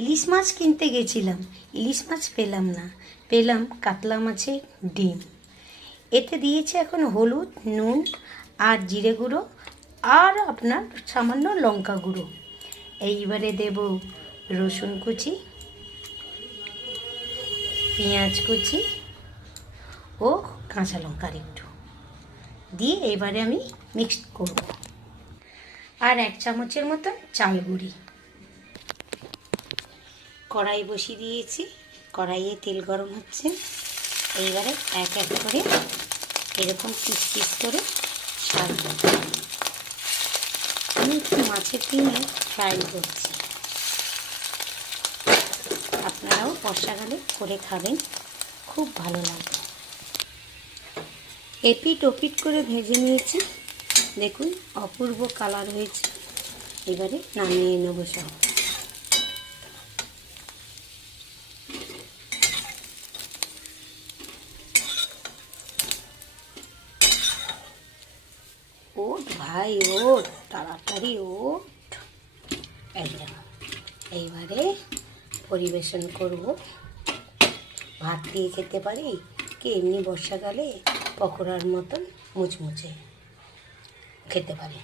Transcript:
ইলিশ মাছ কিনতে গেছিলাম, ইলিশ মাছ পেলাম না, পেলাম কাতলা মাছের ডিম। এতে দিয়েছে এখন হলুদ, নুন আর জিরে গুঁড়ো আর আপনার সামান্য লঙ্কা গুঁড়ো। এইবারে দেব রসুন কুচি, পেঁয়াজ কুচি ও কাঁচা লঙ্কার একটু দিয়ে এবারে আমি মিক্সড করব। আর 1 চামচের মতন চাল গুঁড়ি। কড়াই বসিয়ে দিয়েছি, কড়াইয়ে তেল গরম হচ্ছে। এইবারে এক এক করে এরকম পিস পিস করে ছাড়ব। আমি একটু মাছের ডিমে ফ্রাই করছি। আপনারাও বর্ষাকালে করে খাবেন, খুব ভালো লাগবে। এপিট ওপিট করে ভেজে নিয়েছি, দেখুন অপূর্ব কালার হয়েছে। এবারে নামিয়ে নেব সব। ওঠ ভাই ওঠ, তাড়াতাড়ি ওঠ। এইবারে পরিবেশন করব। ভাত দিয়ে খেতে পারি কি এমনি বর্ষাকালে পকোড়ার মতন মুচমুচে খেতে পারি।